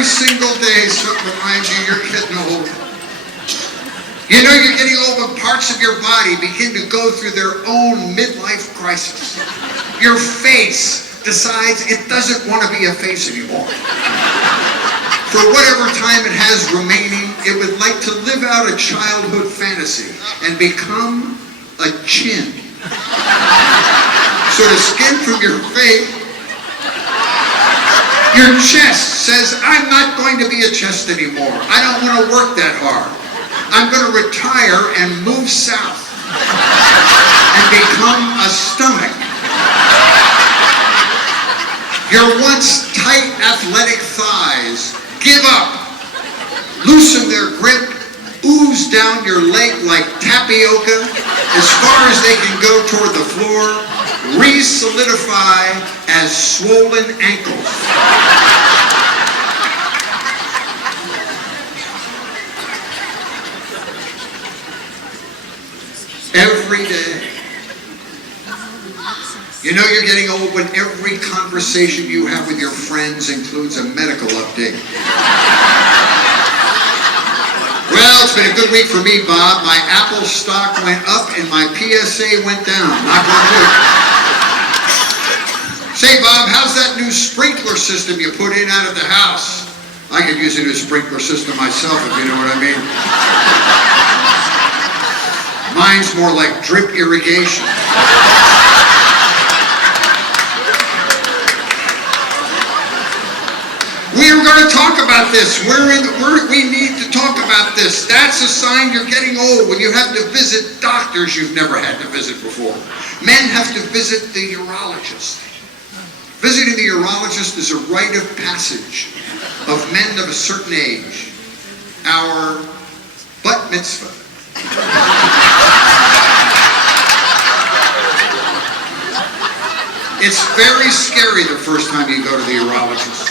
Every single day something reminds you you're getting old. You know you're getting old when parts of your body begin to go through their own midlife crisis. Your face decides it doesn't want to be a face anymore. For whatever time it has remaining, it would like to live out a childhood fantasy and become a chin. So the skin from your face, your chest says, I'm not going to be a chest anymore. I don't want to work that hard. I'm going to retire and move south and become a stomach. Your once tight athletic thighs give up, loosen their grip, ooze down your leg like tapioca as far as they can go toward the floor, re-solidify as swollen ankles. Every day. You know you're getting old when every conversation you have with your friends includes a medical update. Well, it's been a good week for me, Bob. My Apple stock went up and my PSA went down. Knock on wood. Say, Bob, how's that new sprinkler system you put in out of the house? I could use a new sprinkler system myself, if you know what I mean. Mine's more like drip irrigation. We're going to talk about this. We need to talk about this. That's a sign you're getting old when you have to visit doctors you've never had to visit before. Men have to visit the urologist. Visiting the urologist is a rite of passage of men of a certain age. Our bat mitzvah. It's very scary the first time you go to the urologist.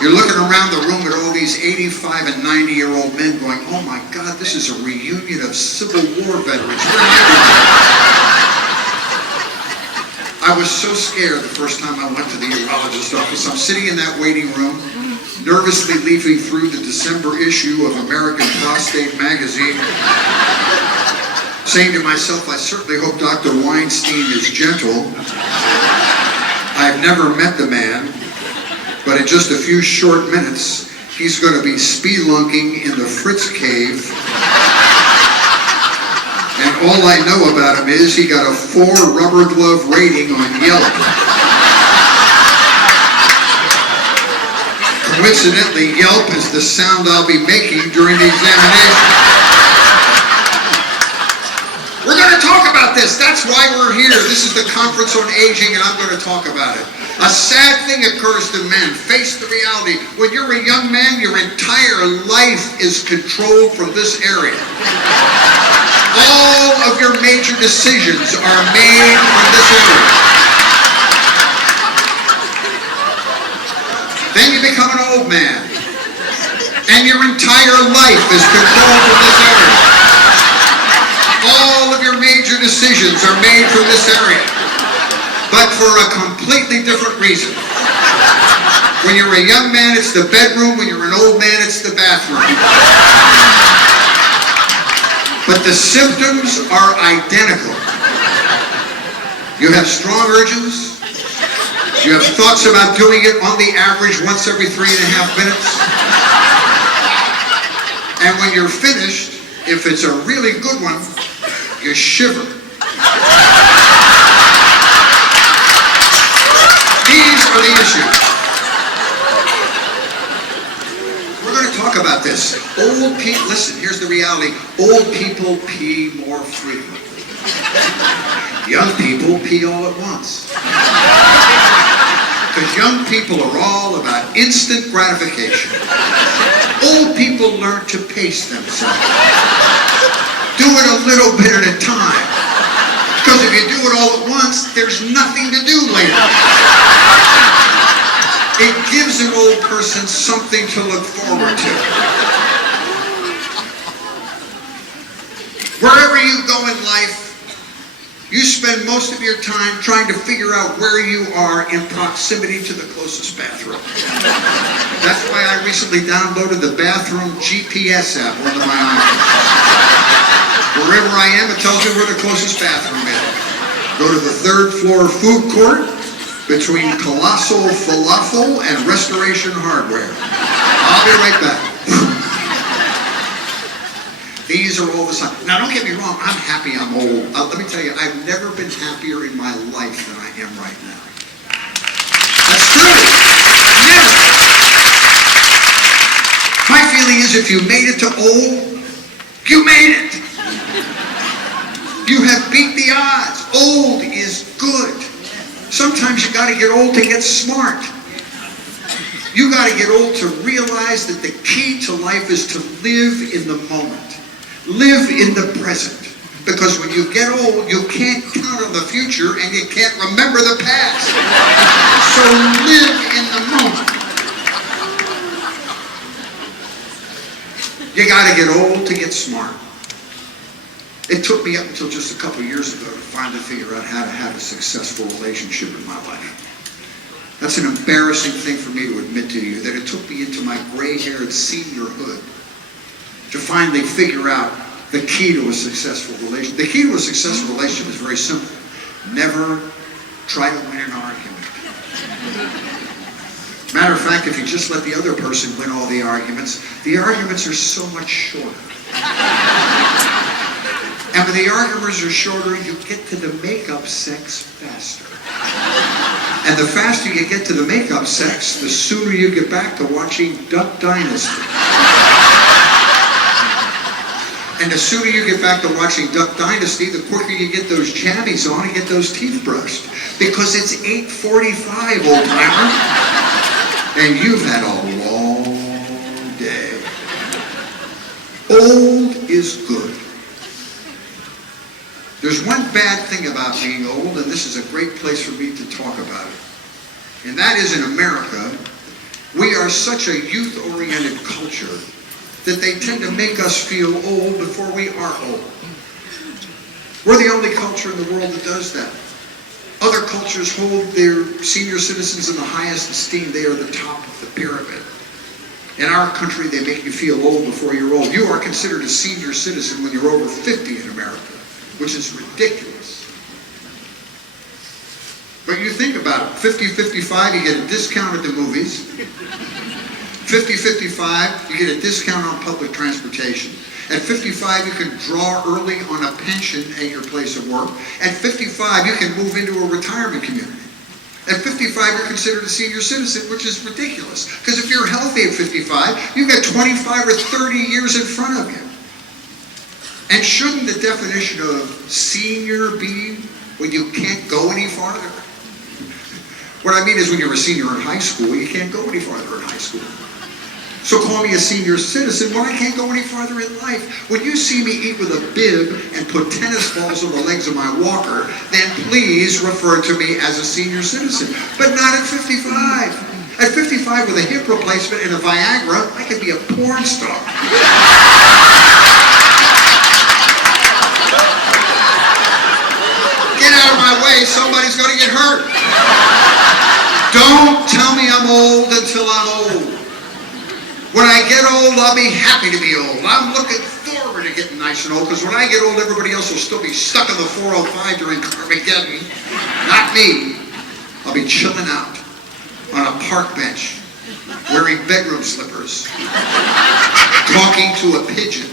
You're looking around the room at all these 85 and 90-year-old men going, oh my God, this is a reunion of Civil War veterans. I was so scared the first time I went to the urologist's office. I'm sitting in that waiting room, nervously leafing through the December issue of American Prostate magazine, saying to myself, I certainly hope Dr. Weinstein is gentle. I've never met the man, but in just a few short minutes, he's going to be spelunking in the Fritz cave. And all I know about him is he got a 4 rubber glove rating on Yelp. Coincidentally, Yelp is the sound I'll be making during the examination. We're going to talk about this. That's why we're here. This is the conference on aging, and I'm going to talk about it. A sad thing occurs to men. Face the reality. When you're a young man, your entire life is controlled from this area. All of your major decisions are made from this area. Then you become an old man, and your entire life is controlled from this area. All of your major decisions are made from this area, but for a completely different reason. When you're a young man, it's the bedroom. When you're an old man, it's the bathroom. But the symptoms are identical. You have strong urges. You have thoughts about doing it on the average once every 3.5 minutes. And when you're finished, if it's a really good one, you shiver. These are the issues. We're going to talk about this. Old people, listen, here's the reality. Old people pee more frequently. Young people pee all at once. Because young people are all about instant gratification. Old people learn to pace themselves. Do it a little bit at a time. Because if you do it all at once, there's nothing to do later. It gives an old person something to look forward to. Wherever you go in life, you spend most of your time trying to figure out where you are in proximity to the closest bathroom. That's why I recently downloaded the bathroom GPS app onto my iPhone. Wherever I am, it tells me where the closest bathroom is. Go to the 3rd floor food court between Colossal Falafel and Restoration Hardware. I'll be right back. These are all the signs. Now, don't get me wrong. I'm happy I'm old. Let me tell you, I've never been happier in my life than I am right now. That's true. Never. My feeling is if you made it to old, you made it. You have beat the odds. Old is good. Sometimes you got to get old to get smart. You got to get old to realize that the key to life is to live in the moment. Live in the present. Because when you get old, you can't count on the future and you can't remember the past. So live in the moment. You got to get old to get smart. It took me up until just a couple of years ago to finally figure out how to have a successful relationship in my life. That's an embarrassing thing for me to admit to you, that it took me into my gray-haired seniorhood to finally figure out the key to a successful relationship. The key to a successful relationship is very simple. Never try to win an argument. Matter of fact, if you just let the other person win all the arguments are so much shorter. And when the arguments are shorter, you get to the make-up sex faster. And the faster you get to the make-up sex, the sooner you get back to watching Duck Dynasty. And the sooner you get back to watching Duck Dynasty, the quicker you get those jammies on and get those teeth brushed. Because it's 8:45, old-timer. And you've had a long day. Old is good. There's one bad thing about being old, and this is a great place for me to talk about it. And that is, in America, we are such a youth-oriented culture that they tend to make us feel old before we are old. We're the only culture in the world that does that. Other cultures hold their senior citizens in the highest esteem. They are the top of the pyramid. In our country, they make you feel old before you're old. You are considered a senior citizen when you're over 50 in America, which is ridiculous. But you think about it, 50-55, you get a discount at the movies. 50-55, you get a discount on public transportation. At 55, you can draw early on a pension at your place of work. At 55, you can move into a retirement community. At 55, you're considered a senior citizen, which is ridiculous. Because if you're healthy at 55, you've got 25 or 30 years in front of you. And shouldn't the definition of senior be when you can't go any farther? What I mean is when you're a senior in high school, you can't go any farther in high school. So call me a senior citizen when I can't go any farther in life. When you see me eat with a bib and put tennis balls on the legs of my walker, then please refer to me as a senior citizen. But not at 55. At 55 with a hip replacement and a Viagra, I could be a porn star. Get out of my way, somebody's going to get hurt. Don't tell me I'm old until I'm old. When I get old, I'll be happy to be old. I'm looking forward to getting nice and old, because when I get old, everybody else will still be stuck in the 405 during Carmageddon. Not me. I'll be chilling out on a park bench, wearing bedroom slippers, talking to a pigeon.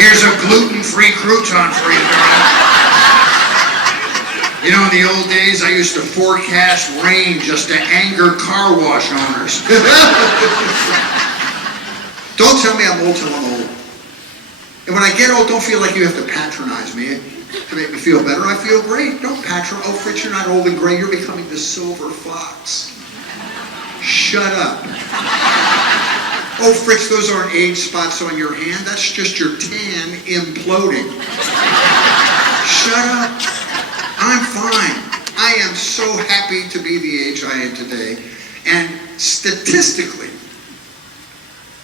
Here's a gluten-free crouton for you, girl. You know, in the old days, I used to forecast rain just to anger car wash owners. Don't tell me I'm old till I'm old. And when I get old, don't feel like you have to patronize me to make me feel better. I feel great. Don't patronize. Oh, Fritz, you're not old and gray. You're becoming the silver fox. Shut up. Oh, Fritz, those aren't age spots on your hand. That's just your tan imploding. Shut up. I'm fine. I am so happy to be the age I am today. And statistically,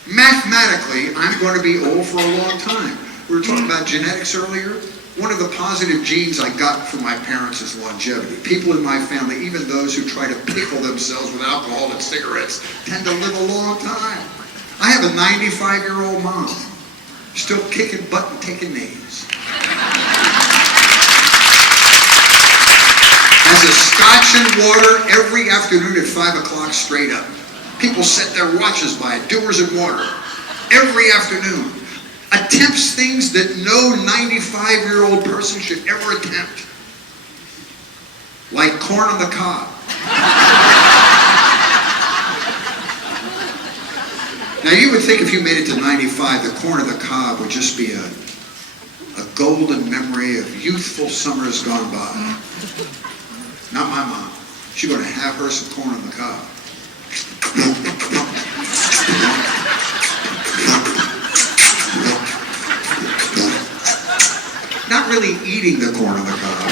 mathematically, I'm going to be old for a long time. We were talking about genetics earlier. one of the positive genes I got from my parents is longevity. People in my family, even those who try to pickle themselves with alcohol and cigarettes, tend to live a long time. I have a 95-year-old mom, still kicking butt and taking names. Has a scotch and water every afternoon at 5 o'clock straight up. People set their watches by it, doers and water, every afternoon. Attempts things that no 95-year-old person should ever attempt. Like corn on the cob. Now you would think if you made it to 95, the corn on the cob would just be a golden memory of youthful summers gone by. Not my mom. She's going to have her some corn on the cob. Not really eating the corn on the cob.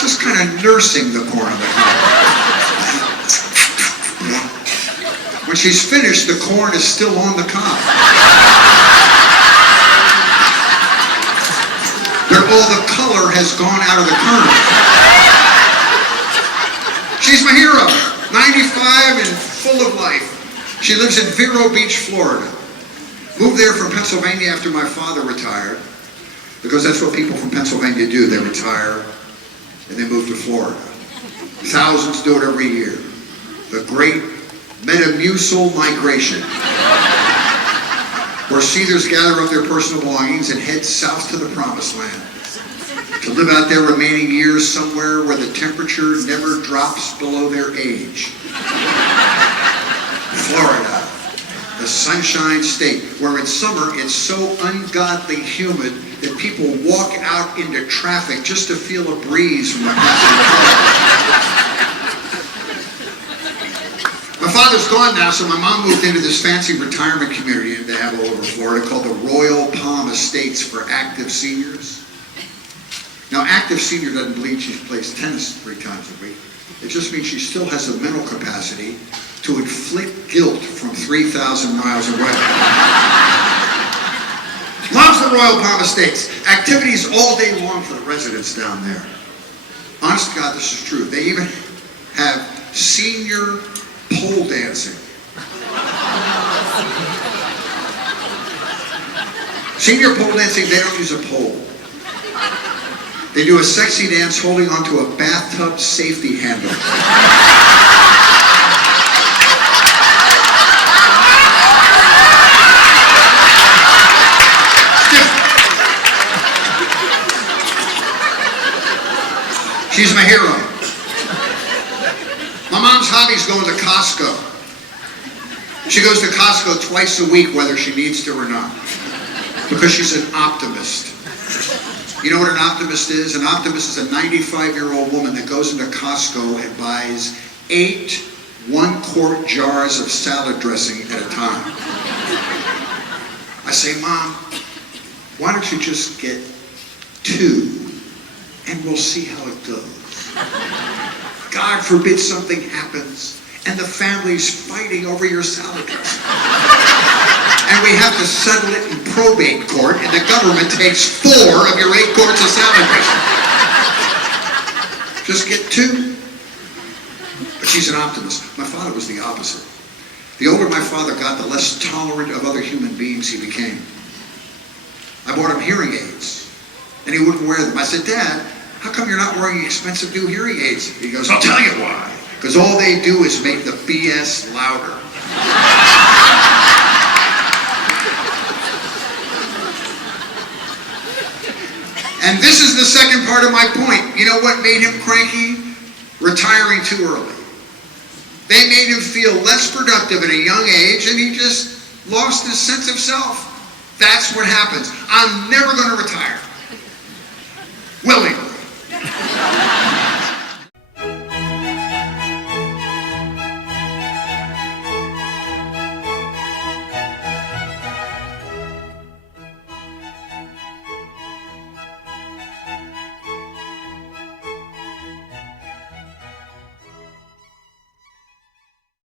Just kind of nursing the corn on the cob. When she's finished, the corn is still on the cob. All the color has gone out of the kernel. She's my hero. 95 and full of life. She lives in Vero Beach, Florida. Moved there from Pennsylvania after my father retired, because that's what people from Pennsylvania do. They retire and they move to Florida. Thousands do it every year. The great Metamucil migration, where seethers gather up their personal belongings and head south to the promised land, to live out their remaining years somewhere where the temperature never drops below their age. Florida, the Sunshine State, where in summer it's so ungodly humid that people walk out into traffic just to feel a breeze from the passing car. My father's gone now, so my mom moved into this fancy retirement community they have all over Florida called the Royal Palm Estates for active seniors. Now, active senior doesn't believe she plays tennis 3 times a week. It just means she still has the mental capacity to inflict guilt from 3,000 miles away. Loves the Royal Palm Estates. Activities all day long for the residents down there. Honest to God, this is true. They even have senior pole dancing. Senior pole dancing, they don't use a pole. They do a sexy dance holding onto a bathtub safety handle. She's my hero. My mom's hobby's going to Costco. She goes to Costco twice a week, whether she needs to or not, because she's an optimist. You know what an optimist is? An optimist is a 95-year-old woman that goes into Costco and buys 8 one-quart jars of salad dressing at a time. I say, Mom, why don't you just get 2 and we'll see how it goes. God forbid something happens and the family's fighting over your salad dressing. And we have to settle it in probate court, and the government takes 4 of your 8 quarts of salad dressing. Just get 2. But she's an optimist. My father was the opposite. The older my father got, the less tolerant of other human beings he became. I bought him hearing aids, and he wouldn't wear them. I said, Dad, how come you're not wearing expensive new hearing aids? He goes, I'll tell you why. Because all they do is make the BS louder. And this is the second part of my point. You know what made him cranky? Retiring too early. They made him feel less productive at a young age, and he just lost his sense of self. That's what happens. I'm never going to retire. Willingly.